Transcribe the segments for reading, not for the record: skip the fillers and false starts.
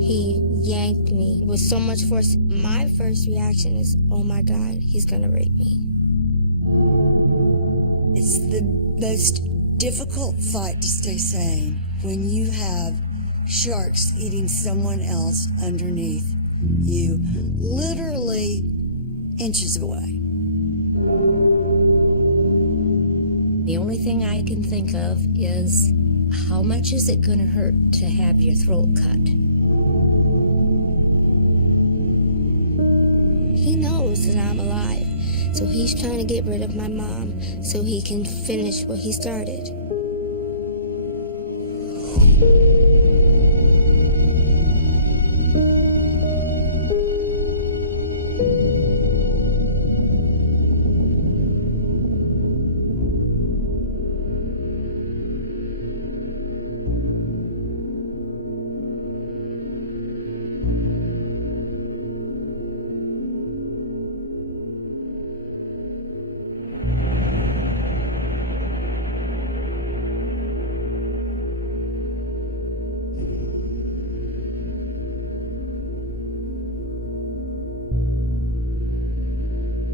He yanked me with so much force. My first reaction is, oh my God, he's gonna rape me. It's the most difficult fight to stay sane when you have sharks eating someone else underneath you, literally inches away. The only thing I can think of is, how much is it going to hurt to have your throat cut? He knows that I'm alive, so he's trying to get rid of my mom so he can finish what he started.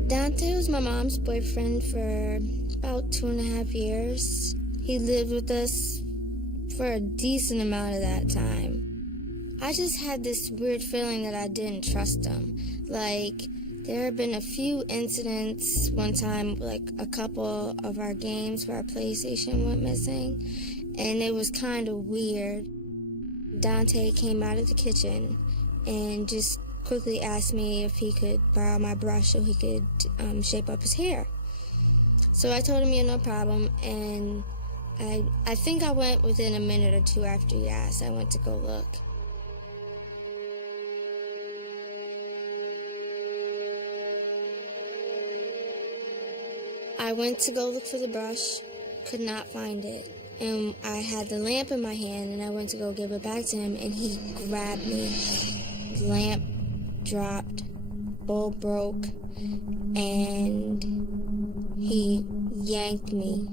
Dante was my mom's boyfriend for about 2.5 years. He lived with us for a decent amount of that time. I just had this weird feeling that I didn't trust him. Like, there had been a few incidents one time, like a couple of our games where our PlayStation went missing, and it was kind of weird. Dante came out of the kitchen and just quickly asked me if he could borrow my brush so he could shape up his hair. So I told him, yeah, no problem, and I think I went within a minute or two after he asked. I went to go look. I went to go look for the brush, could not find it. And I had the lamp in my hand, and I went to go give it back to him, and he grabbed me. The lamp dropped, bowl broke, and he yanked me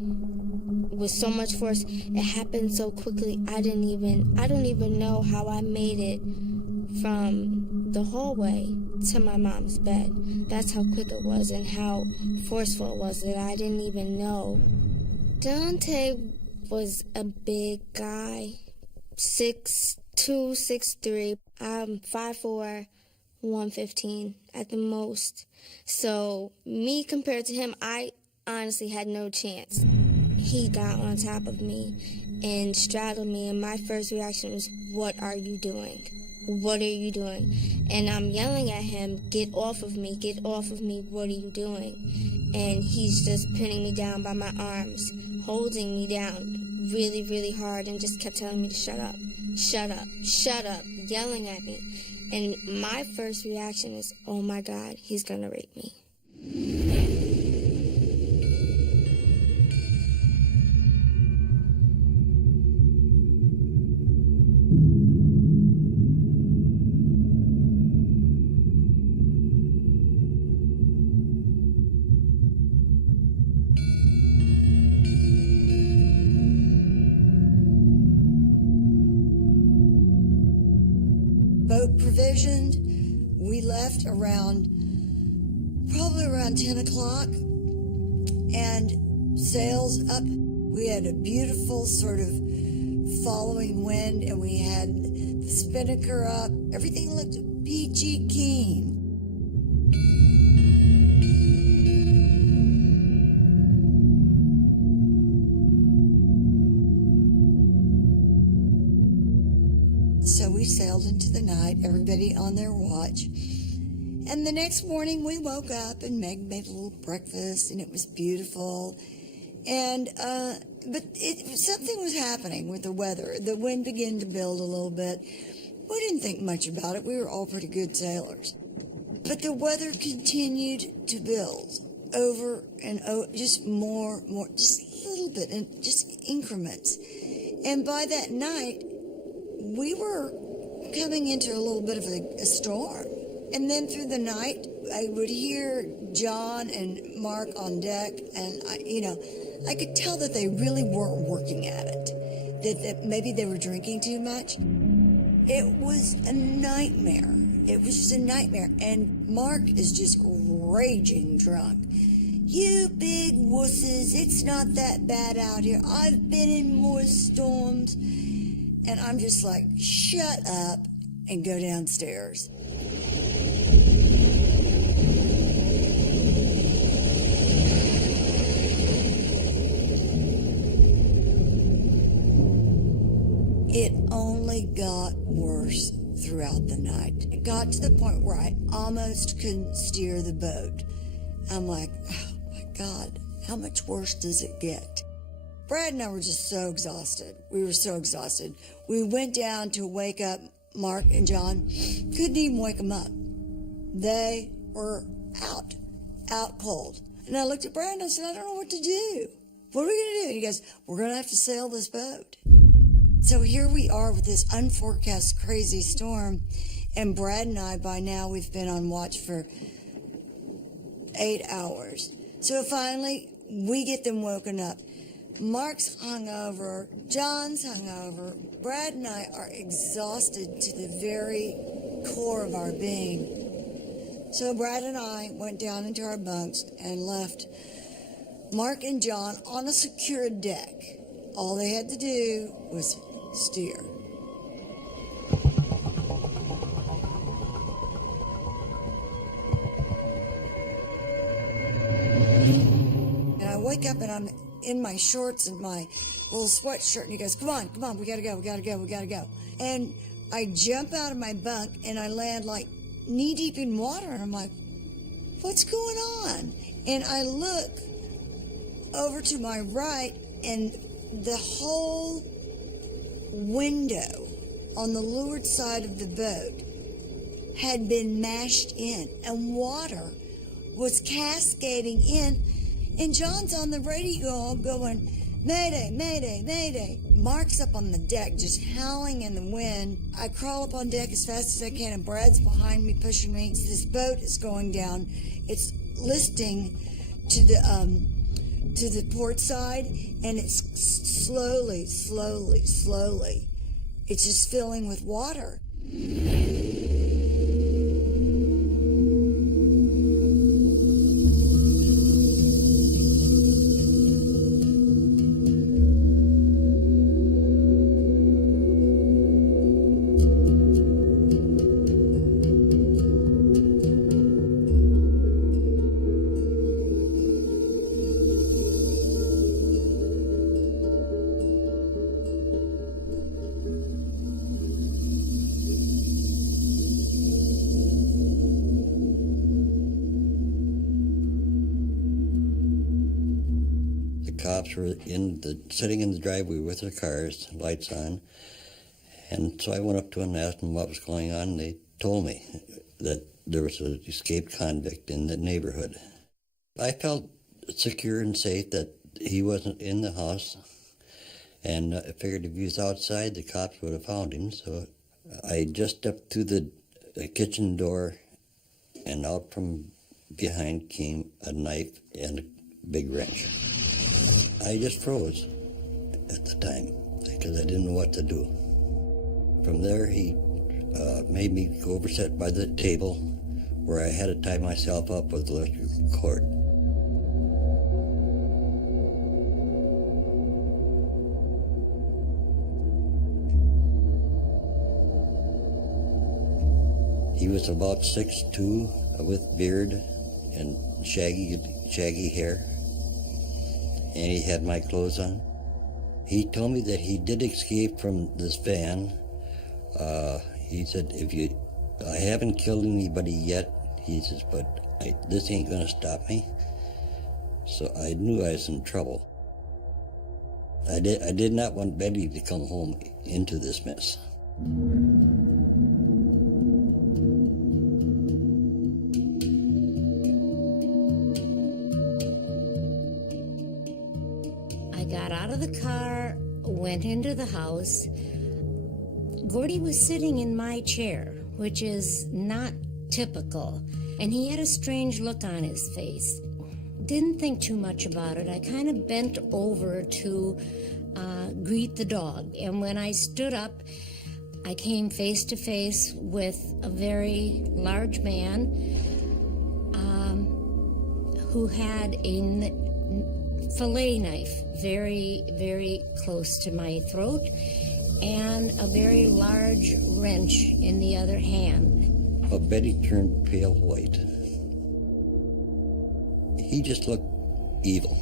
with so much force. It happened so quickly, I don't even know how I made it from the hallway to my mom's bed. That's how quick it was and how forceful it was that I didn't even know. Dante was a big guy, 6'2", 6'3". I'm 5'4", 115 at the most. So me compared to him, I honestly had no chance. He got on top of me and straddled me, and my first reaction was, what are you doing? What are you doing? And I'm yelling at him, get off of me, get off of me, what are you doing? And he's just pinning me down by my arms, holding me down really, really hard, and just kept telling me to shut up, shut up, shut up, yelling at me. And my first reaction is, oh my God, he's gonna rape me. Boat provisioned. We left probably around 10 o'clock, and sails up. We had a beautiful sort of following wind, and we had the spinnaker up. Everything looked peachy keen. So we sailed into the night, everybody on their watch. And the next morning we woke up, and Meg made a little breakfast, and it was beautiful. And but something was happening with the weather. The wind began to build a little bit. We didn't think much about it. We were all pretty good sailors. But the weather continued to build over and over, just more, just a little bit, and just increments. And by that night, we were coming into a little bit of a storm. And then through the night, I would hear John and Mark on deck, and I could tell that they really weren't working at it, that maybe they were drinking too much. It was a nightmare. It was just a nightmare. And Mark is just raging drunk. You big wusses, it's not that bad out here. I've been in more storms. And I'm just like, shut up and go downstairs. It only got worse throughout the night. It got to the point where I almost couldn't steer the boat. I'm like, oh my God, how much worse does it get? Brad and I were just so exhausted. We were so exhausted. We went down to wake up Mark and John. Couldn't even wake them up. They were out cold. And I looked at Brad and I said, I don't know what to do. What are we going to do? And he goes, we're going to have to sail this boat. So here we are with this unforecast crazy storm, and Brad and I, by now, we've been on watch for 8 hours. So finally, we get them woken up. Mark's hungover, John's hungover, Brad and I are exhausted to the very core of our being. So Brad and I went down into our bunks and left Mark and John on a secured deck. All they had to do was steer. And I wake up and I'm in my shorts and my little sweatshirt, and he goes, come on, we gotta go. And I jump out of my bunk and I land like knee deep in water, and I'm like, what's going on? And I look over to my right, and the whole window on the leeward side of the boat had been mashed in, and water was cascading in, and John's on the radio going, Mayday, Mayday, Mayday. Mark's up on the deck just howling in the wind. I crawl up on deck as fast as I can, and Brad's behind me pushing me. This boat is going down. It's listing to the port side, and it's slowly, it's just filling with water. Cops were sitting in the driveway with their cars, lights on, and so I went up to them and asked them what was going on, and they told me that there was an escaped convict in the neighborhood. I felt secure and safe that he wasn't in the house, and I figured if he was outside, the cops would have found him, so I just stepped through the kitchen door, and out from behind came a knife and a big wrench. I just froze at the time because I didn't know what to do. From there, he made me go over, sit by the table where I had to tie myself up with electrical cord. He was about 6'2", with beard and shaggy hair. And he had my clothes on. He told me that he did escape from this van. He said, I haven't killed anybody yet, he says, but this ain't gonna stop me. So I knew I was in trouble. I did not want Betty to come home into this mess. Got out of the car, went into the house. Gordy was sitting in my chair, which is not typical, and he had a strange look on his face. didn't think too much about it. I kind of bent over to greet the dog. And when I stood up, I came face to face with a very large man who had a fillet knife very, very close to my throat and a very large wrench in the other hand. Well, Betty turned pale white. He just looked evil.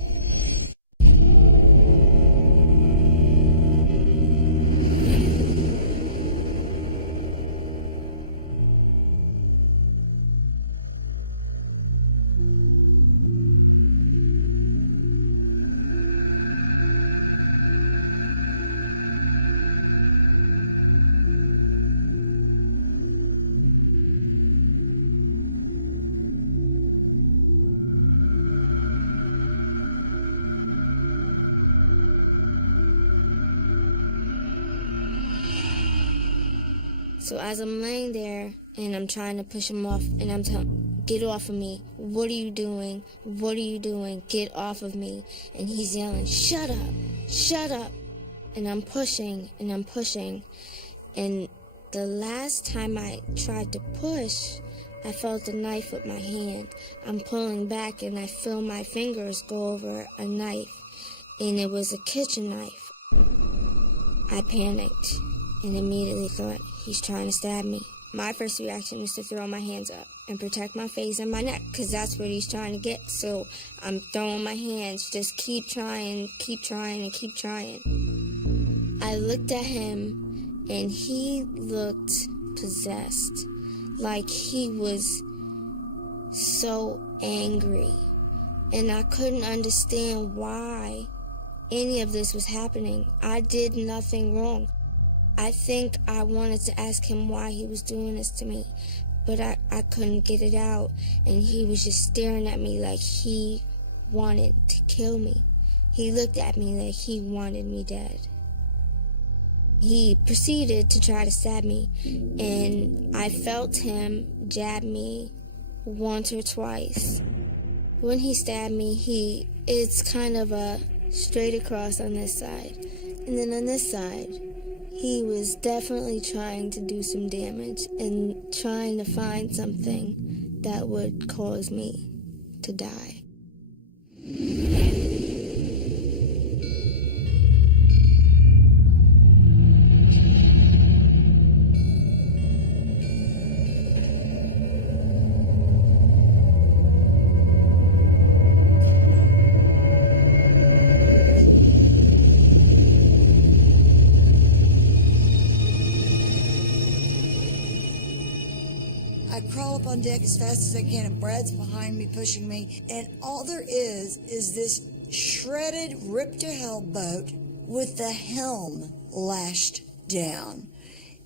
So as I'm laying there and I'm trying to push him off and I'm telling, get off of me. What are you doing? What are you doing? Get off of me. And he's yelling, shut up, shut up. And I'm pushing and I'm pushing. And the last time I tried to push, I felt a knife with my hand. I'm pulling back and I feel my fingers go over a knife. And it was a kitchen knife. I panicked and immediately thought, he's trying to stab me. My first reaction is to throw my hands up and protect my face and my neck, because that's what he's trying to get. So I'm throwing my hands, just keep trying, and keep trying. I looked at him, and he looked possessed. Like he was so angry. And I couldn't understand why any of this was happening. I did nothing wrong. I think I wanted to ask him why he was doing this to me, but I couldn't get it out, and he was just staring at me like he wanted to kill me. He looked at me like he wanted me dead. He proceeded to try to stab me, and I felt him jab me once or twice. When he stabbed me, it's kind of a straight across on this side, and then on this side, he was definitely trying to do some damage and trying to find something that would cause me to die. I crawl up on deck as fast as I can, and Brad's behind me, pushing me, and all there is this shredded, ripped-to-hell boat with the helm lashed down.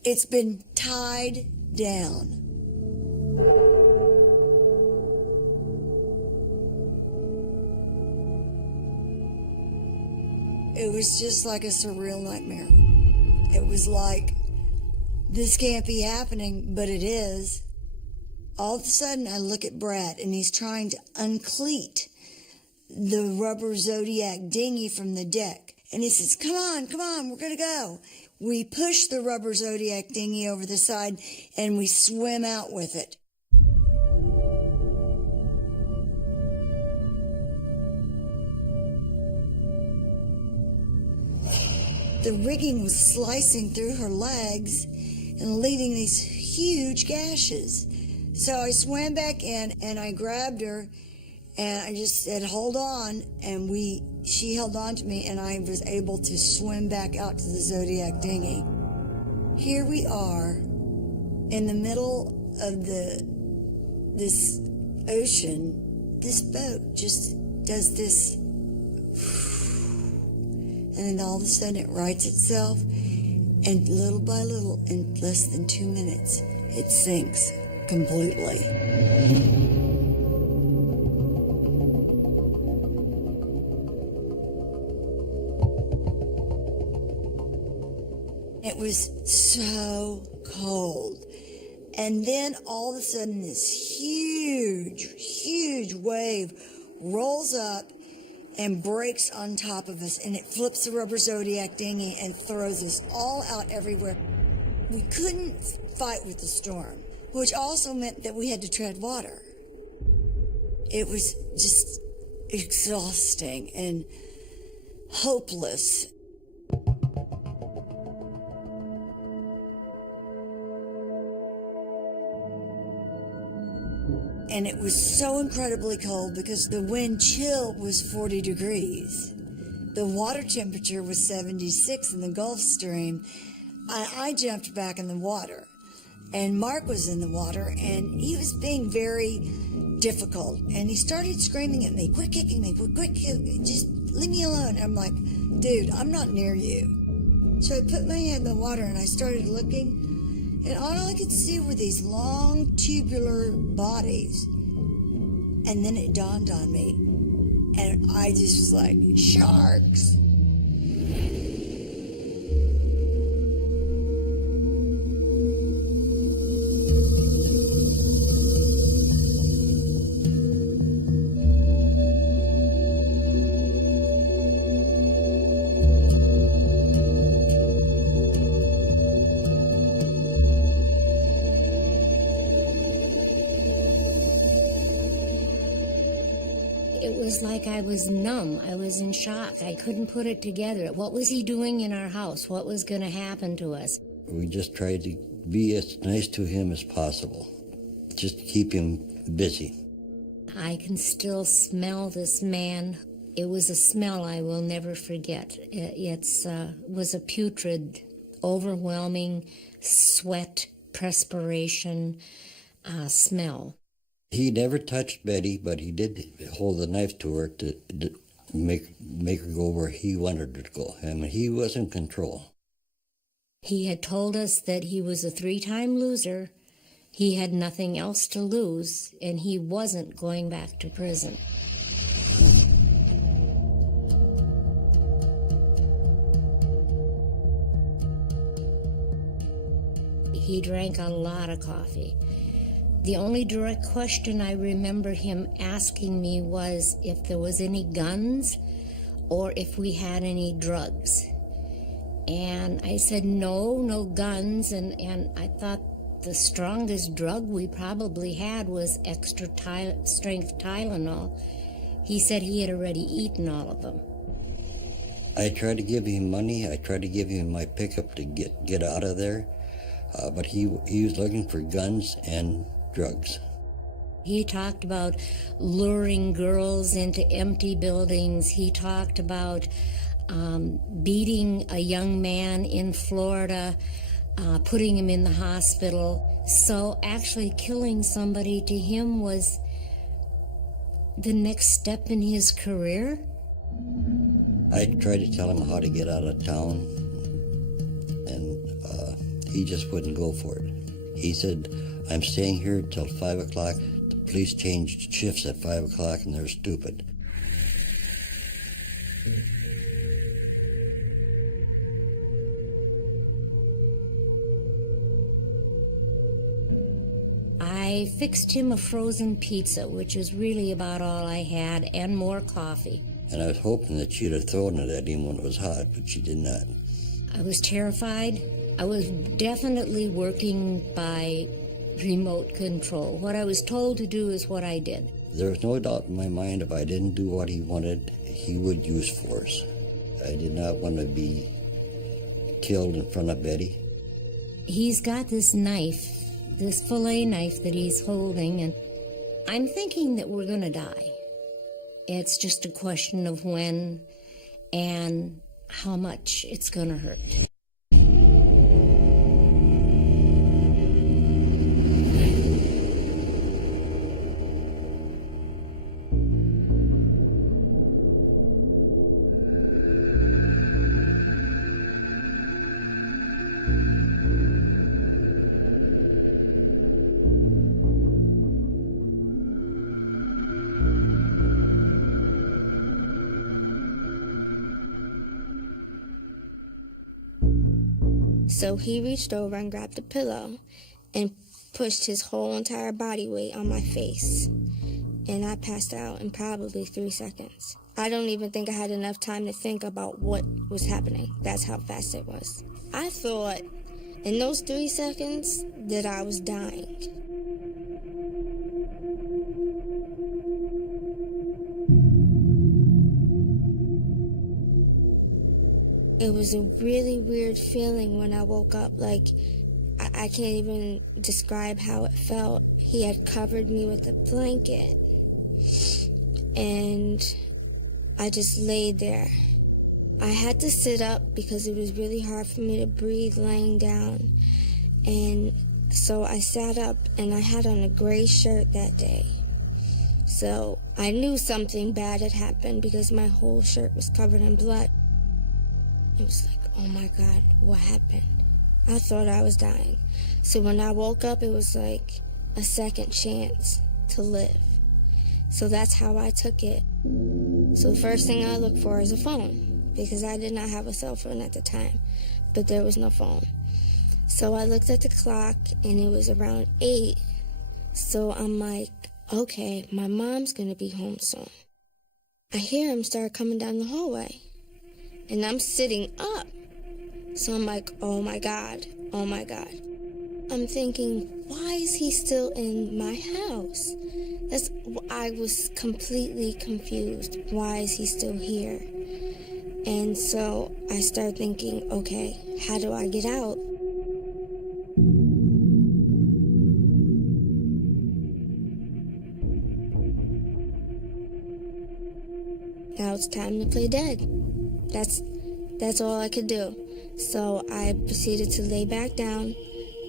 It's been tied down. It was just like a surreal nightmare. It was like, this can't be happening, but it is. All of a sudden, I look at Brad, and he's trying to uncleat the rubber Zodiac dinghy from the deck. And he says, come on, we're going to go. We push the rubber Zodiac dinghy over the side, and we swim out with it. The rigging was slicing through her legs and leaving these huge gashes. So I swam back in, and I grabbed her, and I just said, hold on, and she held on to me, and I was able to swim back out to the Zodiac dinghy. Here we are in the middle of this ocean. This boat just does this, and then all of a sudden it rights itself, and little by little, in less than 2 minutes, it sinks completely. It was so cold. And then all of a sudden this huge wave rolls up and breaks on top of us, and it flips the rubber Zodiac dinghy and throws us all out everywhere. We couldn't fight with the storm, which also meant that we had to tread water. It was just exhausting and hopeless. And it was so incredibly cold because the wind chill was 40 degrees. The water temperature was 76 in the Gulf Stream. I jumped back in the water, and Mark was in the water, and he was being very difficult. And he started screaming at me, "Quit kicking me, quit kicking me, just leave me alone." I'm like, "Dude, I'm not near you." So I put my hand in the water, and I started looking, and all I could see were these long tubular bodies. And then it dawned on me, and I just was like, "Sharks." It was like I was numb. I was in shock. I couldn't put it together. What was he doing in our house? What was going to happen to us? We just tried to be as nice to him as possible, just to keep him busy. I can still smell this man. It was a smell I will never forget. It was a putrid, overwhelming sweat, perspiration smell. He never touched Betty, but he did hold the knife to her to make her go where he wanted her to go. I mean, he was in control. He had told us that he was a 3-time loser. He had nothing else to lose, and he wasn't going back to prison. He drank a lot of coffee. The only direct question I remember him asking me was if there was any guns or if we had any drugs. And I said, no guns. And I thought the strongest drug we probably had was extra strength Tylenol. He said he had already eaten all of them. I tried to give him money. I tried to give him my pickup to get out of there. But he was looking for guns and drugs. He talked about luring girls into empty buildings. He talked about beating a young man in Florida, putting him in the hospital. So actually killing somebody to him was the next step in his career. I tried to tell him how to get out of town, and he just wouldn't go for it. He said, "I'm staying here till 5 o'clock. The police changed shifts at 5 o'clock and they're stupid." I fixed him a frozen pizza, which is really about all I had, and more coffee. And I was hoping that she'd have thrown it at him when it was hot, but she did not. I was terrified. I was definitely working by remote control. What I was told to do is what I did. There was no doubt in my mind if I didn't do what he wanted, he would use force. I did not want to be killed in front of Betty. He's got this knife, this fillet knife that he's holding, and I'm thinking that we're going to die. It's just a question of when and how much it's going to hurt. So he reached over and grabbed a pillow and pushed his whole entire body weight on my face. and I passed out in probably 3 seconds. I don't even think I had enough time to think about what was happening. That's how fast it was. I thought in those 3 seconds that I was dying. It was a really weird feeling when I woke up. Like, I can't even describe how it felt. He had covered me with a blanket, and I just laid there. I had to sit up because it was really hard for me to breathe laying down. And so I sat up, and I had on a gray shirt that day. So I knew something bad had happened because my whole shirt was covered in blood. It was like, oh my God, what happened? I thought I was dying. So when I woke up, it was like a second chance to live. So that's how I took it. So the first thing I looked for is a phone, because I did not have a cell phone at the time, but there was no phone. So I looked at the clock, and it was around 8. So I'm like, okay, my mom's gonna be home soon. I hear him start coming down the hallway, and I'm sitting up. So I'm like, oh my God, oh my God. I'm thinking, why is he still in my house? I was completely confused. Why is he still here? And so I started thinking, okay, how do I get out? Now it's time to play dead. That's all I could do. So I proceeded to lay back down,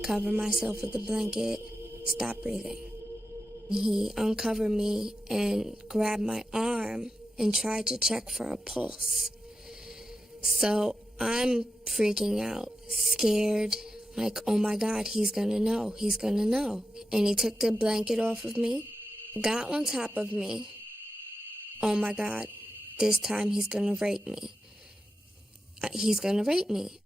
cover myself with the blanket, stop breathing. He uncovered me and grabbed my arm and tried to check for a pulse. So I'm freaking out, scared, like, oh my God, he's gonna know. And he took the blanket off of me, got on top of me. Oh my God, this time he's gonna rape me. He's gonna rape me.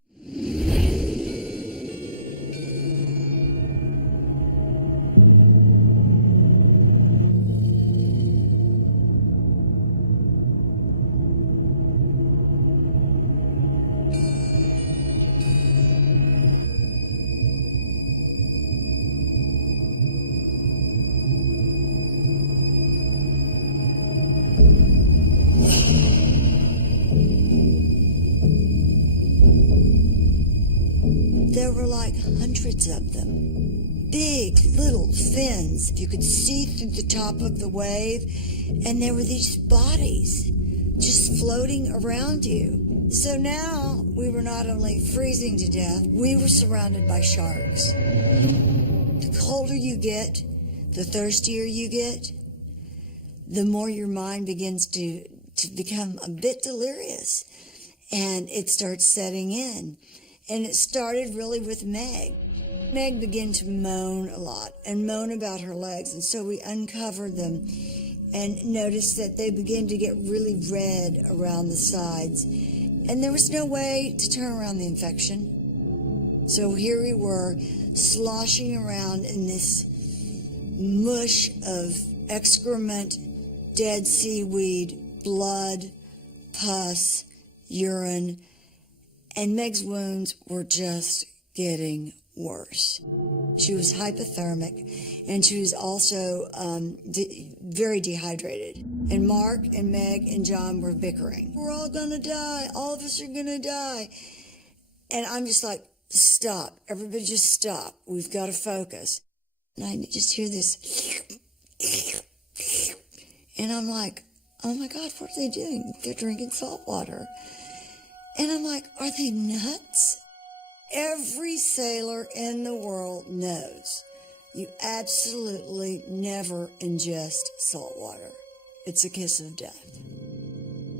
There were like hundreds of them. Big little fins. You could see through the top of the wave, and there were these bodies just floating around you. So now we were not only freezing to death, we were surrounded by sharks. The colder you get, the thirstier you get, the more your mind begins to become a bit delirious, and it starts setting in. And it started really with Meg. Meg began to moan a lot and moan about her legs. And so we uncovered them and noticed that they began to get really red around the sides. And there was no way to turn around the infection. So here we were sloshing around in this mush of excrement, dead seaweed, blood, pus, urine. And Meg's wounds were just getting worse. She was hypothermic, and she was also very dehydrated. And Mark and Meg and John were bickering. We're all gonna die. All of us are gonna die. And I'm just like, stop. Everybody just stop. We've got to focus. And I just hear this. And I'm like, oh my God, what are they doing? They're drinking salt water. And I'm like, are they nuts? Every sailor in the world knows you absolutely never ingest salt water. It's a kiss of death.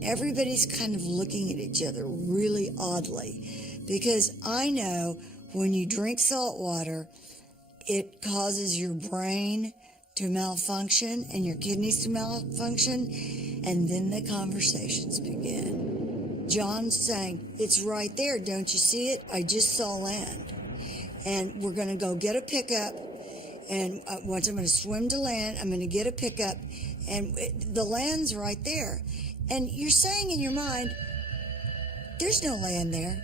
Everybody's kind of looking at each other really oddly, because I know when you drink salt water, it causes your brain to malfunction and your kidneys to malfunction, and then the conversations begin. John's saying, it's right there. Don't you see it? I just saw land. And we're going to go get a pickup. And once I'm going to swim to land, I'm going to get a pickup. And the land's right there. And you're saying in your mind, there's no land there.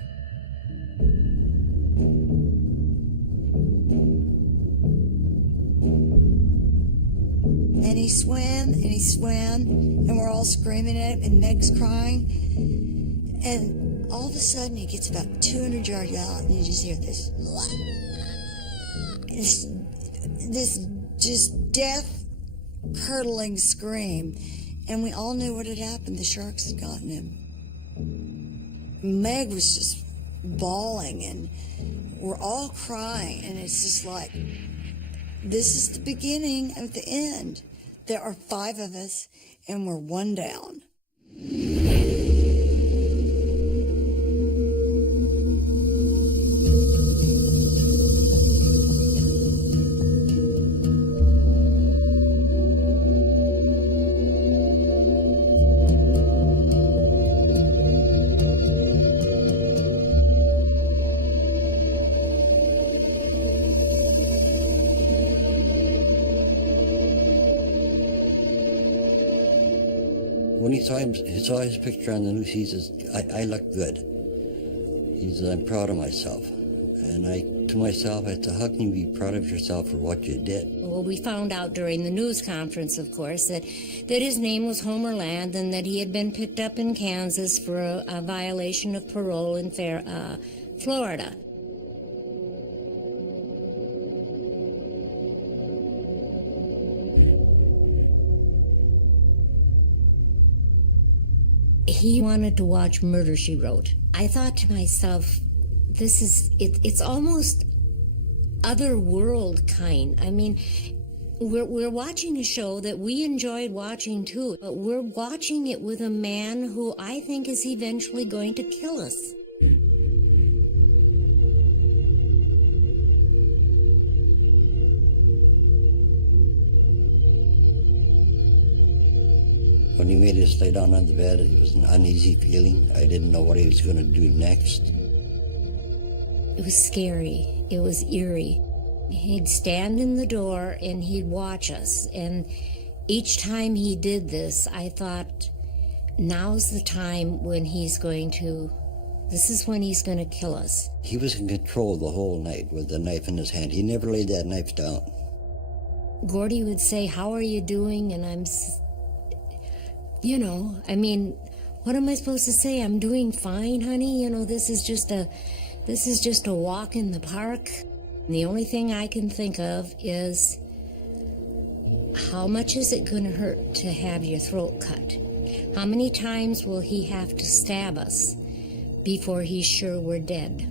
And he swam, and we're all screaming at him, and Meg's crying. And all of a sudden, he gets about 200 yards out, and you just hear this just death-curdling scream. And we all knew what had happened. The sharks had gotten him. Meg was just bawling, and we're all crying, and it's just like, this is the beginning of the end. There are 5 of us, and we're 1 down. When he saw his picture on the news, he says, I look good. He says, I'm proud of myself. And to myself, I said, how can you be proud of yourself for what you did? Well, we found out during the news conference, of course, that his name was Homer Land and that he had been picked up in Kansas for a violation of parole in Florida. He wanted to watch Murder, She Wrote. I thought to myself, it's almost otherworld kind. I mean, we're watching a show that we enjoyed watching too, but we're watching it with a man who I think is eventually going to kill us. When he made us lay down on the bed, it was an uneasy feeling. I didn't know what he was going to do next. It was scary. It was eerie. He'd stand in the door and he'd watch us. And each time he did this, I thought, now's the time when this is when he's going to kill us. He was in control the whole night with the knife in his hand. He never laid that knife down. Gordy would say, how are you doing? And what am I supposed to say? I'm doing fine, honey. This is just a walk in the park. And the only thing I can think of is, how much is it going to hurt to have your throat cut? How many times will he have to stab us before he's sure we're dead?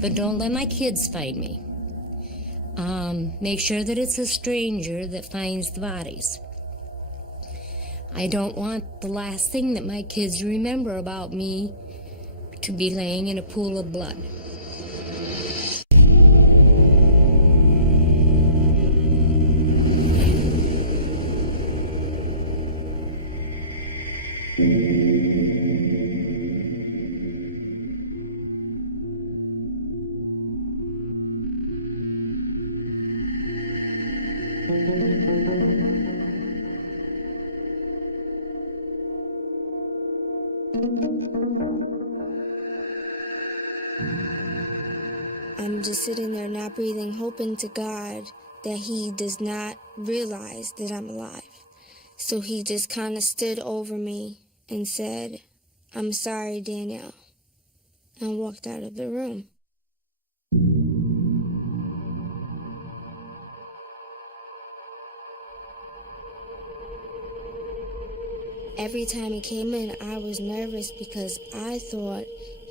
But don't let my kids find me. Make sure that it's a stranger that finds the bodies. I don't want the last thing that my kids remember about me to be laying in a pool of blood. I'm just sitting there not breathing, hoping to God that he does not realize that I'm alive. So he just kind of stood over me and said, I'm sorry, Danielle, and walked out of the room. Every time he came in, I was nervous because I thought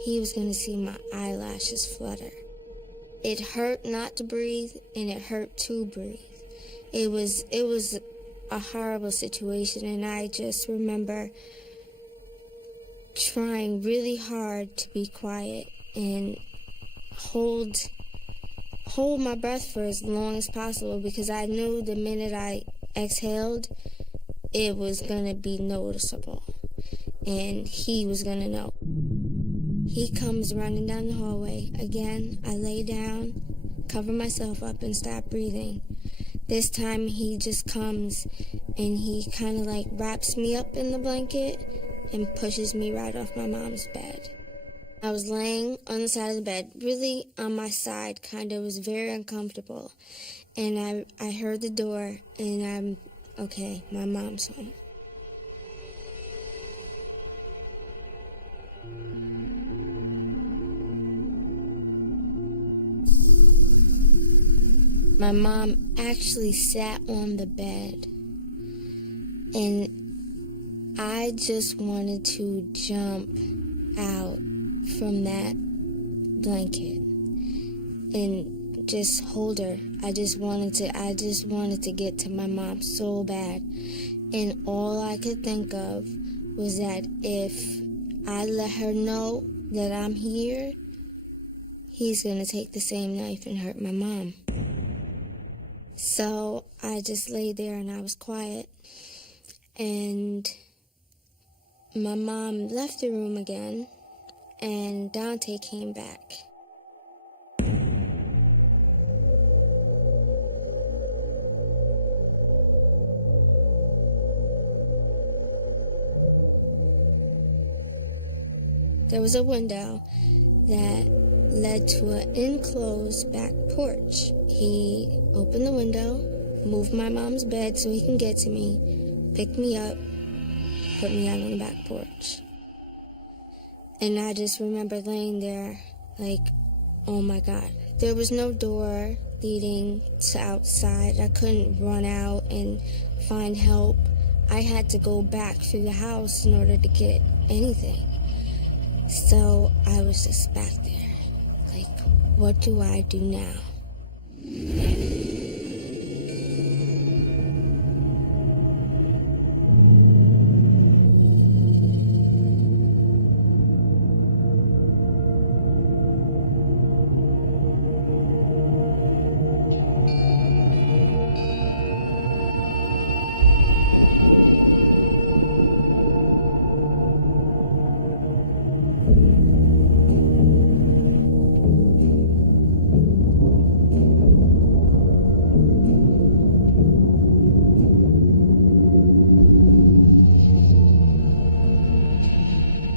he was going to see my eyelashes flutter. It hurt not to breathe, and it hurt to breathe. It was a horrible situation, and I just remember trying really hard to be quiet and hold my breath for as long as possible, because I knew the minute I exhaled, it was going to be noticeable, and he was going to know. He comes running down the hallway. Again, I lay down, cover myself up, and stop breathing. This time he just comes and he kind of like wraps me up in the blanket and pushes me right off my mom's bed. I was laying on the side of the bed, really on my side, kind of. It was very uncomfortable. And I heard the door, and okay, my mom's home. My mom actually sat on the bed, and I just wanted to jump out from that blanket and just hold her. I just wanted to get to my mom so bad. And all I could think of was that if I let her know that I'm here, he's gonna take the same knife and hurt my mom. So I just lay there and I was quiet. And my mom left the room again, and Dante came back. There was a window that led to an enclosed back porch. He opened the window, moved my mom's bed so he can get to me, picked me up, put me out on the back porch. And I just remember laying there like, oh my God. There was no door leading to outside. I couldn't run out and find help. I had to go back through the house in order to get anything. So I was just back there, like, what do I do now?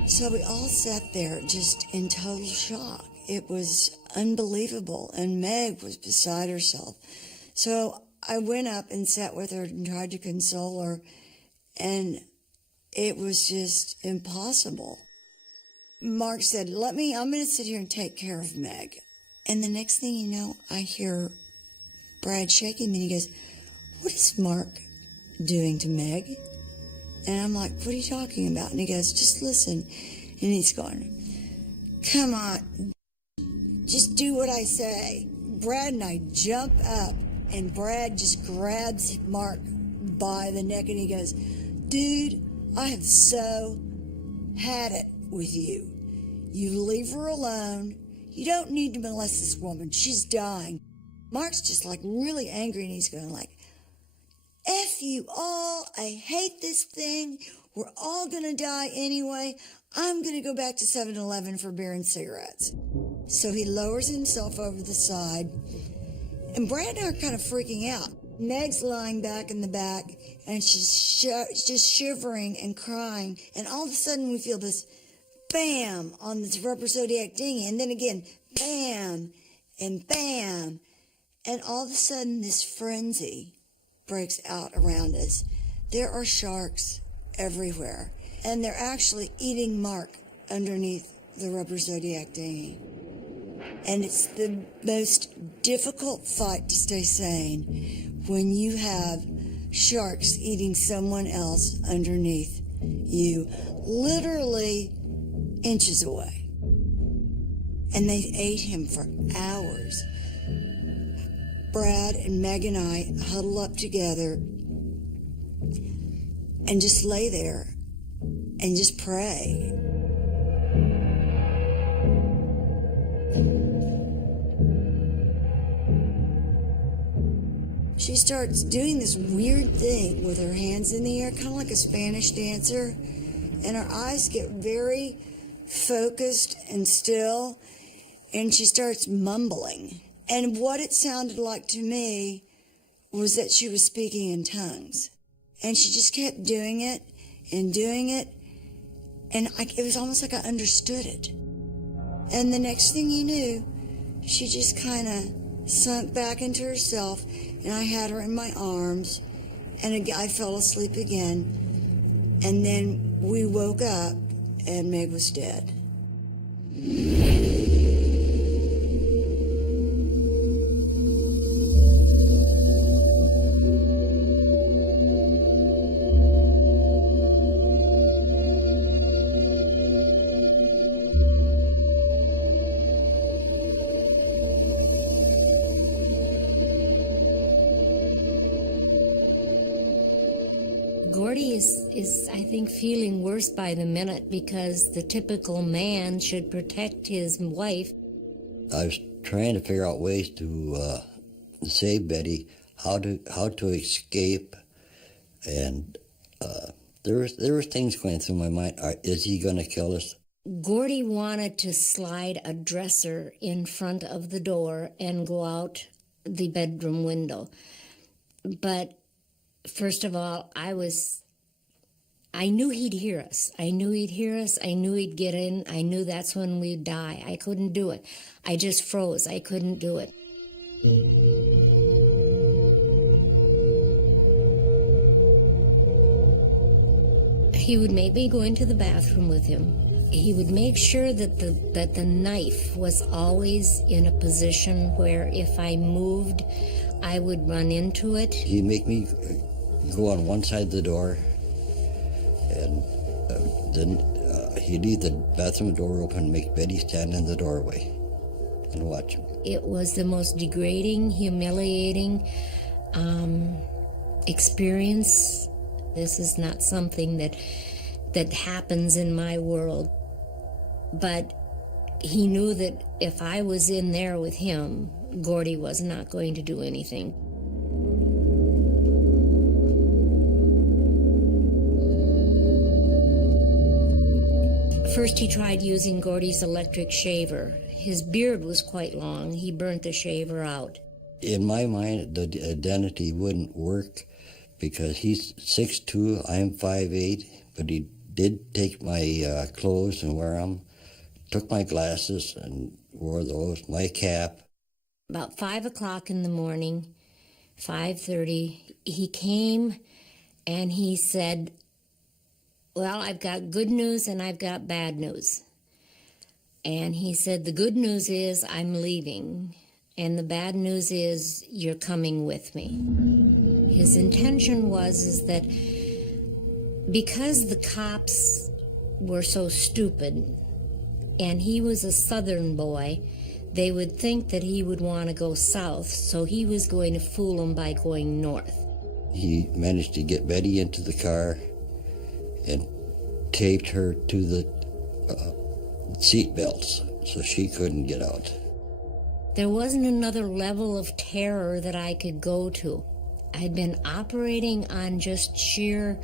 So we all sat there just in total shock. It was unbelievable, and Meg was beside herself. So I went up and sat with her and tried to console her, and it was just impossible. Mark said, I'm going to sit here and take care of Meg. And the next thing you know, I hear Brad shaking me, and he goes, what is Mark doing to Meg? And I'm like, what are you talking about? And he goes, just listen. And he's going, come on, just do what I say. Brad and I jump up, and Brad just grabs Mark by the neck, and he goes, dude, I have so had it with you. You leave her alone. You don't need to molest this woman. She's dying. Mark's just like really angry, and he's going like, F you all, I hate this thing, we're all gonna die anyway, I'm gonna go back to 7-Eleven for beer and cigarettes. So he lowers himself over the side, and Brad and I are kind of freaking out. Meg's lying back in the back, and she's just shivering and crying, and all of a sudden we feel this bam on this rubber Zodiac dinghy, and then again, bam, and bam, and all of a sudden this frenzy breaks out around us. There are sharks everywhere, and they're actually eating Mark underneath the rubber Zodiac dinghy. And it's the most difficult fight to stay sane when you have sharks eating someone else underneath you, literally inches away. And they ate him for hours. Brad and Meg and I huddle up together and just lay there and just pray. She starts doing this weird thing with her hands in the air, kind of like a Spanish dancer, and her eyes get very focused and still, and she starts mumbling. And what it sounded like to me was that she was speaking in tongues. And she just kept doing it and doing it. And it was almost like I understood it. And the next thing you knew, she just kind of sunk back into herself, and I had her in my arms, and I fell asleep again. And then we woke up, and Meg was dead. Gordy is, I think, feeling worse by the minute because the typical man should protect his wife. I was trying to figure out ways to save Betty, how to escape, and there were things going through my mind. Is he going to kill us? Gordy wanted to slide a dresser in front of the door and go out the bedroom window. But first of all, I knew he'd hear us. I knew he'd hear us. I knew he'd get in. I knew that's when we'd die. I couldn't do it. I just froze. I couldn't do it. He would make me go into the bathroom with him. He would make sure that the knife was always in a position where if I moved, I would run into it. He'd make me go on one side of the door, and then he'd leave the bathroom door open and make Betty stand in the doorway and watch him. It was the most degrading, humiliating experience. This is not something that happens in my world. But he knew that if I was in there with him, Gordy was not going to do anything. First, he tried using Gordy's electric shaver. His beard was quite long. He burnt the shaver out. In my mind, the identity wouldn't work because he's 6'2", I'm 5'8", but he did take my clothes and wear them, took my glasses and wore those, my cap. About 5 o'clock in the morning, 5:30, he came and he said, well, I've got good news and I've got bad news. And he said, the good news is I'm leaving, and the bad news is you're coming with me. His intention was that because the cops were so stupid and he was a southern boy, they would think that he would want to go south, so he was going to fool them by going north. He managed to get Betty into the car and taped her to the seat belts so she couldn't get out. There wasn't another level of terror that I could go to. I'd been operating on just sheer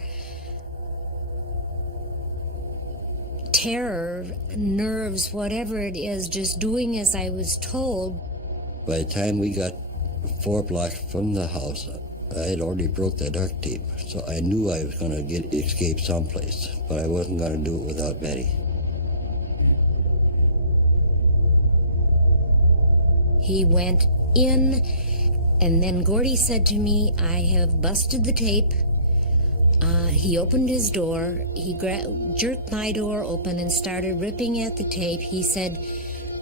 terror, nerves, whatever it is, just doing as I was told. By the time we got 4 blocks from the house, I had already broke that duct tape, so I knew I was going to escape someplace, but I wasn't going to do it without Betty. He went in, and then Gordy said to me, I have busted the tape. He opened his door, he jerked my door open and started ripping at the tape. He said,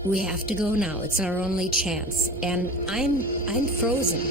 we have to go now, it's our only chance. And I'm frozen.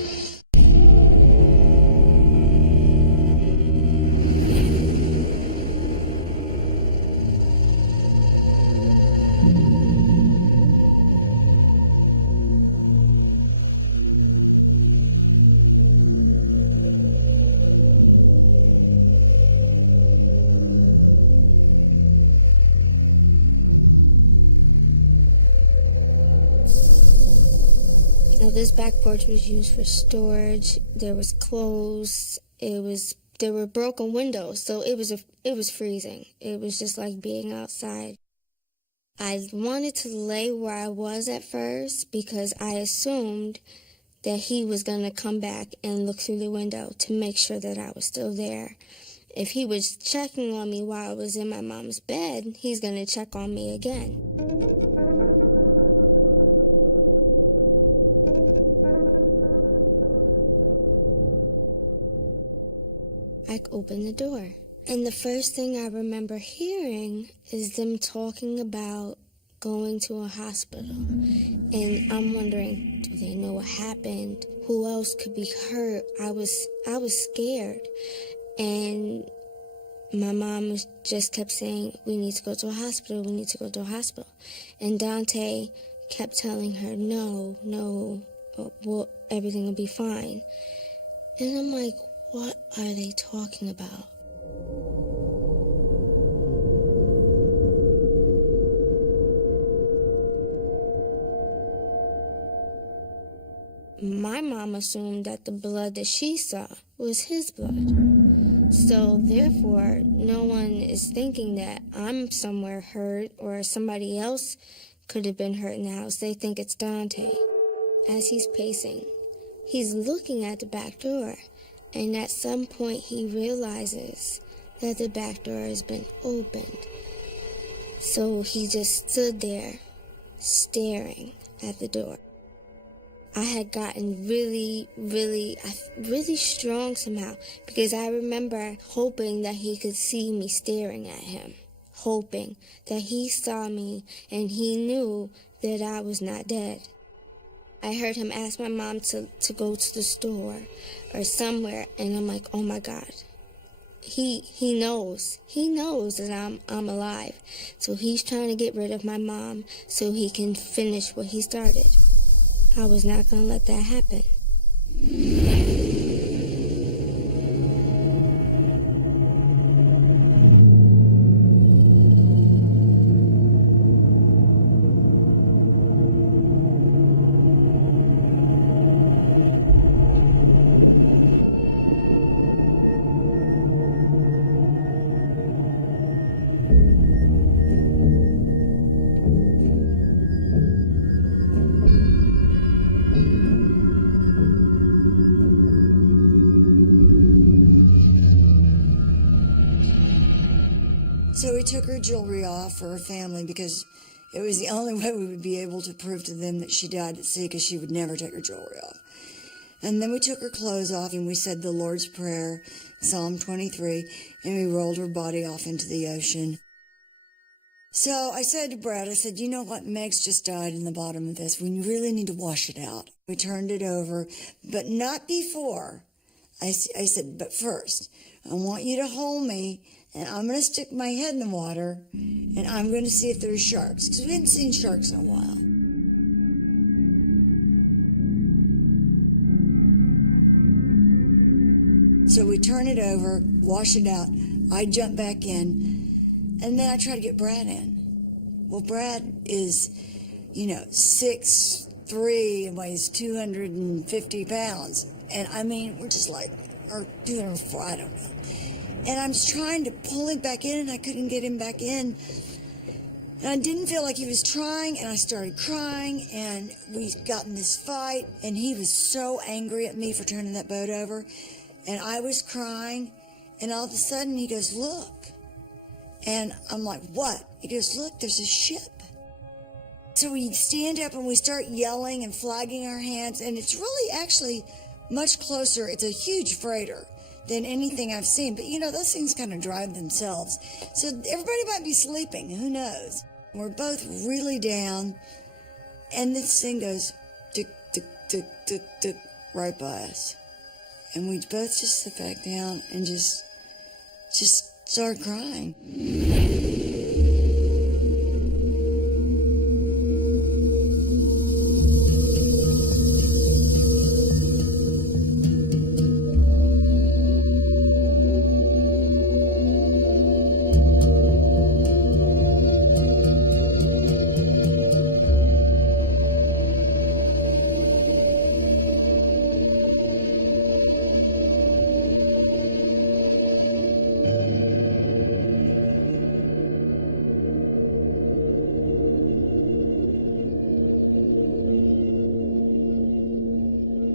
Now, this back porch was used for storage. There was clothes. There were broken windows, so it was freezing. It was just like being outside. I wanted to lay where I was at first because I assumed that he was going to come back and look through the window to make sure that I was still there. If he was checking on me while I was in my mom's bed, he's going to check on me again. I opened the door, and the first thing I remember hearing is them talking about going to a hospital. And I'm wondering, do they know what happened? Who else could be hurt? I was scared. And my mom just kept saying, we need to go to a hospital, we need to go to a hospital. And Dante kept telling her, no, well, everything will be fine. And I'm like, what are they talking about? My mom assumed that the blood that she saw was his blood. So therefore, no one is thinking that I'm somewhere hurt or somebody else could have been hurt in the house. They think it's Dante. As he's pacing, he's looking at the back door, and at some point he realizes that the back door has been opened. So he just stood there, staring at the door. I had gotten really strong somehow, because I remember hoping that he could see me staring at him, hoping that he saw me and he knew that I was not dead. I heard him ask my mom to go to the store or somewhere, and I'm like, oh my God. He knows that I'm alive. So he's trying to get rid of my mom so he can finish what he started. I was not going to let that happen. So we took her jewelry off for her family because it was the only way we would be able to prove to them that she died at sea, because she would never take her jewelry off. And then we took her clothes off and we said the Lord's Prayer, Psalm 23, and we rolled her body off into the ocean. So I said to Brad, I said, you know what, Meg's just died in the bottom of this. We really need to wash it out. We turned it over, but not before. I said, but first, I want you to hold me, and I'm going to stick my head in the water, and I'm going to see if there's sharks, because we hadn't seen sharks in a while. So we turn it over, wash it out. I jump back in, and then I try to get Brad in. Well, Brad is, 6'3", and weighs 250 pounds. And I mean, we're just like, or 204, I don't know. And I'm just trying to pull him back in, and I couldn't get him back in. And I didn't feel like he was trying, and I started crying, and we got in this fight, and he was so angry at me for turning that boat over. And I was crying, and all of a sudden he goes, look. And I'm like, what? He goes, look, there's a ship. So we stand up and we start yelling and flagging our hands, and it's really actually much closer. It's a huge freighter than anything I've seen. But, those things kind of drive themselves. So everybody might be sleeping. Who knows? We're both really down, and this thing goes tick, tick, tick, tick, tick, right by us. And we both just sit back down and just start crying.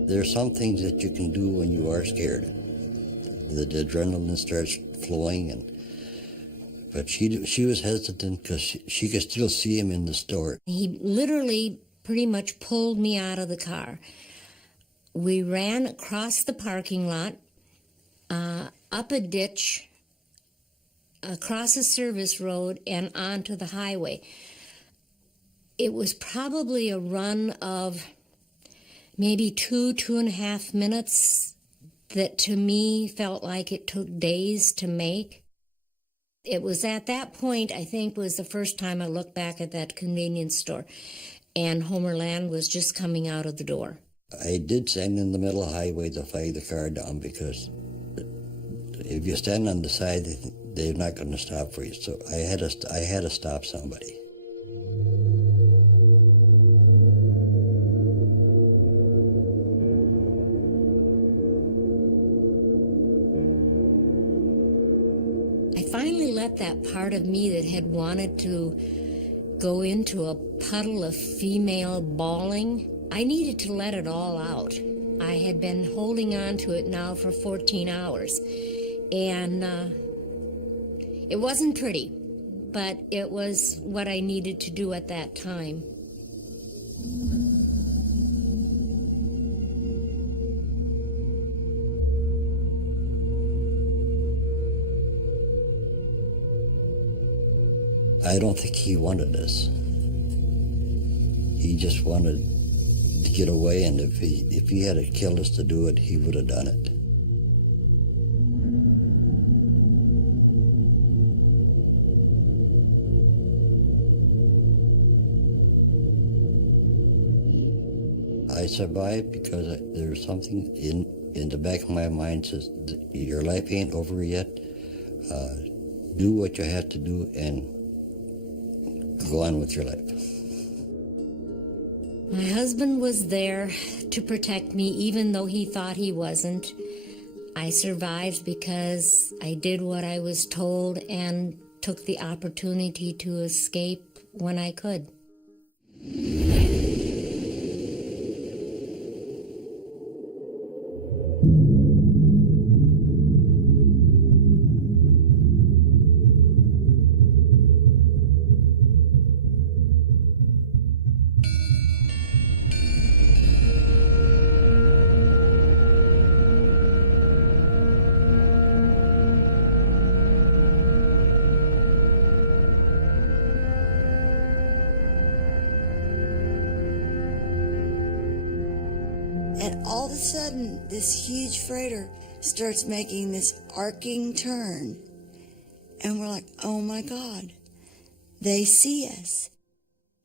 There's some things that you can do when you are scared. The adrenaline starts flowing, but she was hesitant because she could still see him in the store. He literally pretty much pulled me out of the car. We ran across the parking lot, up a ditch, across a service road, and onto the highway. It was probably a run of maybe 2.5 minutes that to me felt like it took days to make. It was at that point, I think, was the first time I looked back at that convenience store, and Homerland was just coming out of the door. I did stand in the middle of the highway to flag the car down, because if you stand on the side, they're not going to stop for you. So I had to stop somebody. I finally let that part of me that had wanted to go into a puddle of female bawling, I needed to let it all out. I had been holding on to it now for 14 hours, and it wasn't pretty, but it was what I needed to do at that time. I don't think he wanted this. He just wanted to get away, and if he had to kill us to do it, he would have done it. I survived because there's something in the back of my mind says, your life ain't over yet. Do what you have to do and go on with your life. My husband was there to protect me, even though he thought he wasn't. I survived because I did what I was told and took the opportunity to escape when I could. And all of a sudden, this huge freighter starts making this arcing turn. And we're like, oh my God, they see us.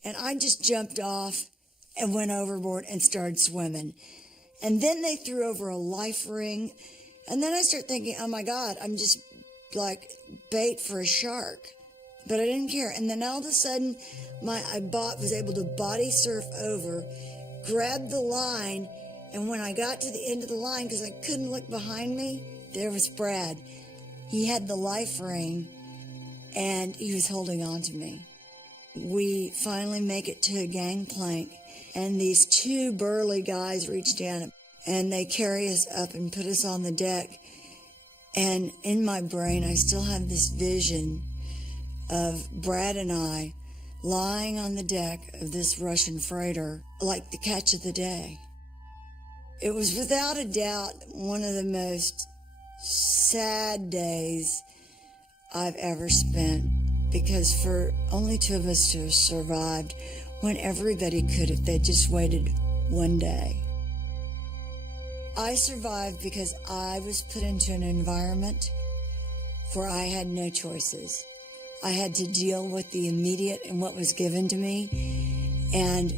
And I just jumped off and went overboard and started swimming. And then they threw over a life ring. And then I start thinking, oh my God, I'm just like bait for a shark. But I didn't care. And then all of a sudden, was able to body surf over, grab the line, and when I got to the end of the line, because I couldn't look behind me, there was Brad. He had the life ring, and he was holding on to me. We finally make it to a gangplank, and these two burly guys reach down, and they carry us up and put us on the deck. And in my brain, I still have this vision of Brad and I lying on the deck of this Russian freighter, like the catch of the day. It was without a doubt one of the most sad days I've ever spent, because for only two of us to have survived when everybody could if they just waited one day. I survived because I was put into an environment where I had no choices. I had to deal with the immediate and what was given to me, and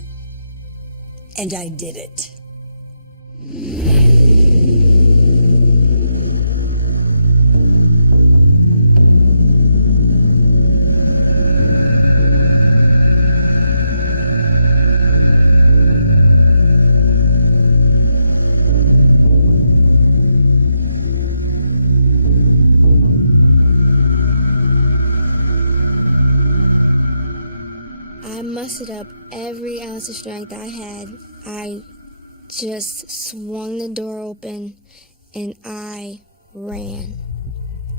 I did it. I mustered up every ounce of strength I had. I just swung the door open, and I ran.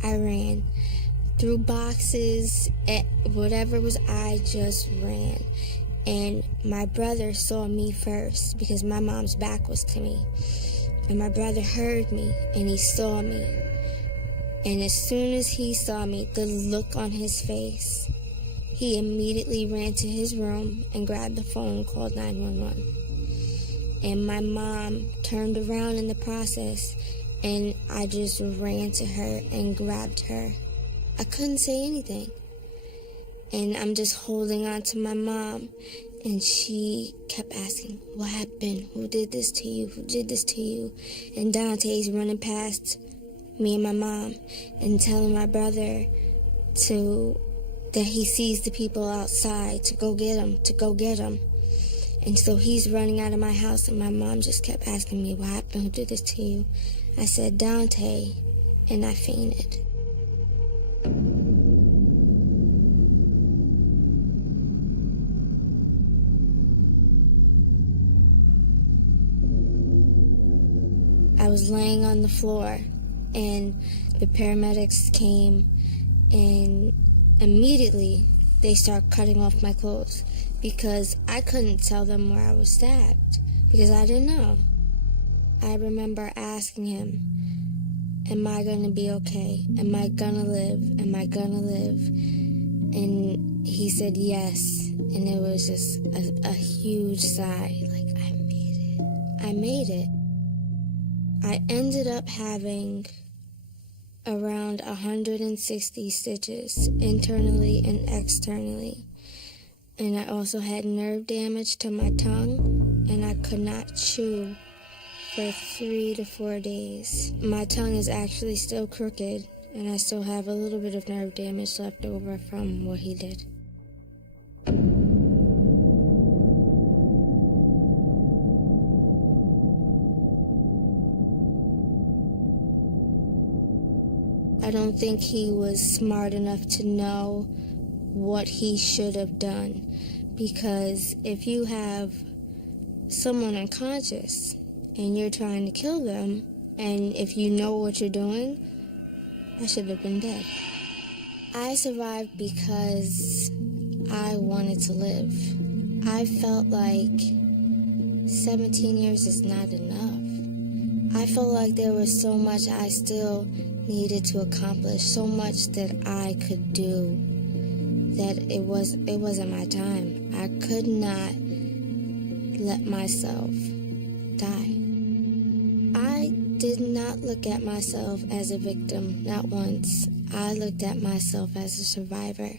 I ran through boxes, whatever was, I just ran. And my brother saw me first because my mom's back was to me. And my brother heard me, and he saw me. And as soon as he saw me, the look on his face, he immediately ran to his room and grabbed the phone and called 911. And my mom turned around in the process, and I just ran to her and grabbed her. I couldn't say anything. And I'm just holding on to my mom, and she kept asking, what happened? Who did this to you? Who did this to you? And Dante's running past me and my mom and telling my brother that he sees the people outside, to go get him, to go get him. And so he's running out of my house, and my mom just kept asking me, what happened? Who did this to you? I said, Dante, and I fainted. I was laying on the floor, and the paramedics came, and immediately they started cutting off my clothes because I couldn't tell them where I was stabbed because I didn't know. I remember asking him, am I going to be okay? Am I going to live? Am I going to live? And he said yes, and it was just a huge sigh, like, I made it. I made it. I ended up having around 160 stitches, internally and externally. And I also had nerve damage to my tongue, and I could not chew for 3 to 4 days. My tongue is actually still crooked, and I still have a little bit of nerve damage left over from what he did. I don't think he was smart enough to know what he should have done, because if you have someone unconscious and you're trying to kill them, and if you know what you're doing, I should have been dead. I survived because I wanted to live. I felt like 17 years is not enough. I felt like there was so much I still needed to accomplish, so much that I could do, that it wasn't my time. I could not let myself die. I did not look at myself as a victim, not once. I looked at myself as a survivor.